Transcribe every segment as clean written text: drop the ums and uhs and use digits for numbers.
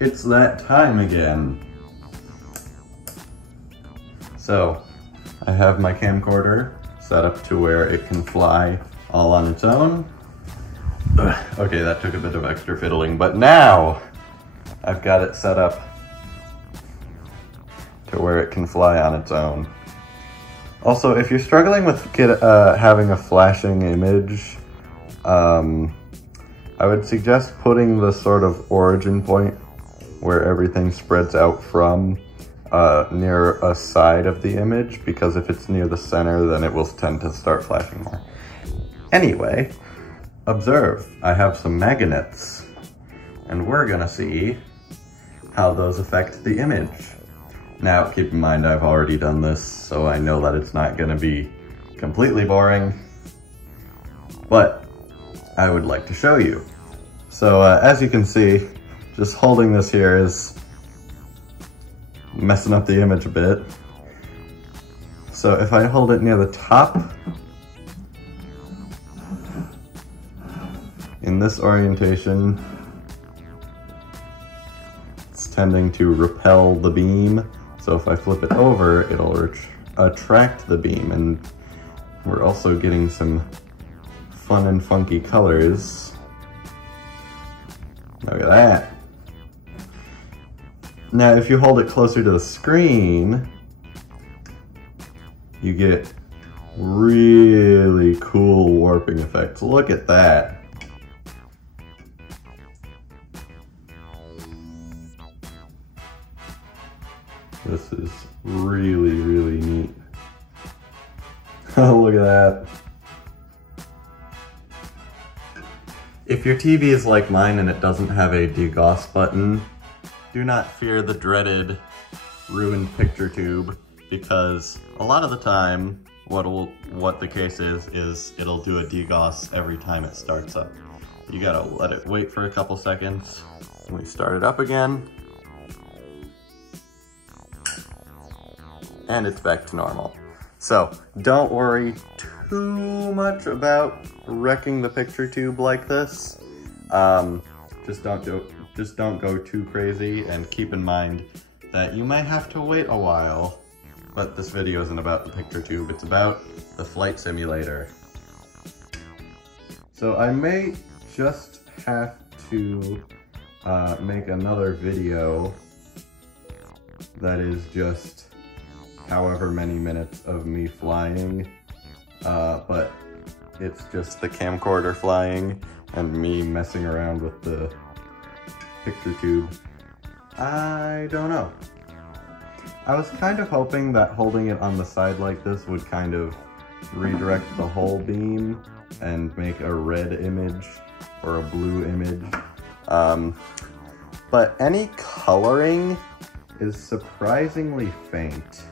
It's that time again. So, I have my camcorder set up to where it can fly all on its own. Okay, that took a bit of extra fiddling, but now I've got it set up to where it can fly on its own. Also, if you're struggling with having a flashing image, I would suggest putting the sort of origin point where everything spreads out from near a side of the image, because if it's near the center, then it will tend to start flashing more. Anyway, observe, I have some magnets, and we're gonna see how those affect the image. Now, keep in mind, I've already done this, so I know that it's not gonna be completely boring, but I would like to show you. So as you can see, just holding this here is messing up the image a bit. So if I hold it near the top, in this orientation, it's tending to repel the beam. So if I flip it over, it'll attract the beam, and we're also getting some fun and funky colors. Look at that. Now, if you hold it closer to the screen, you get really cool warping effects. Look at that. This is really, really neat. Oh, look at that. If your TV is like mine and it doesn't have a degauss button, do not fear the dreaded ruined picture tube, because a lot of the time what the case is it'll do a degauss every time it starts up. You gotta let it wait for a couple seconds. We start it up again, and it's back to normal. So don't worry too much about wrecking the picture tube like this. Just don't go too crazy, and keep in mind that you might have to wait a while. But this video isn't about the picture tube, it's about the flight simulator. So I may just have to make another video that is just however many minutes of me flying, but it's just the camcorder flying and me messing around with the picture tube. I don't know. I was kind of hoping that holding it on the side like this would kind of redirect the whole beam and make a red image or a blue image. But any coloring is surprisingly faint.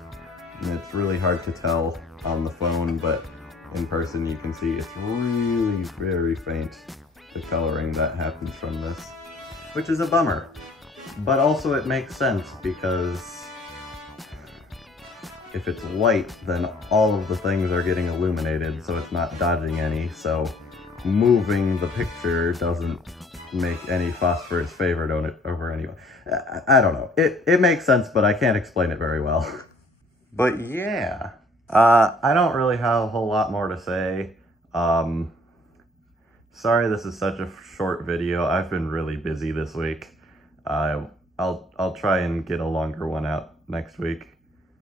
And it's really hard to tell on the phone, but in person you can see it's really very faint, the coloring that happens from this, which is a bummer. But also it makes sense, because if it's white, then all of the things are getting illuminated, so it's not dodging any, so moving the picture doesn't make any phosphorus favored on it over anyway. I don't know. It makes sense, but I can't explain it very well. But yeah, I don't really have a whole lot more to say. Sorry this is such a short video. I've been really busy this week. I'll try and get a longer one out next week.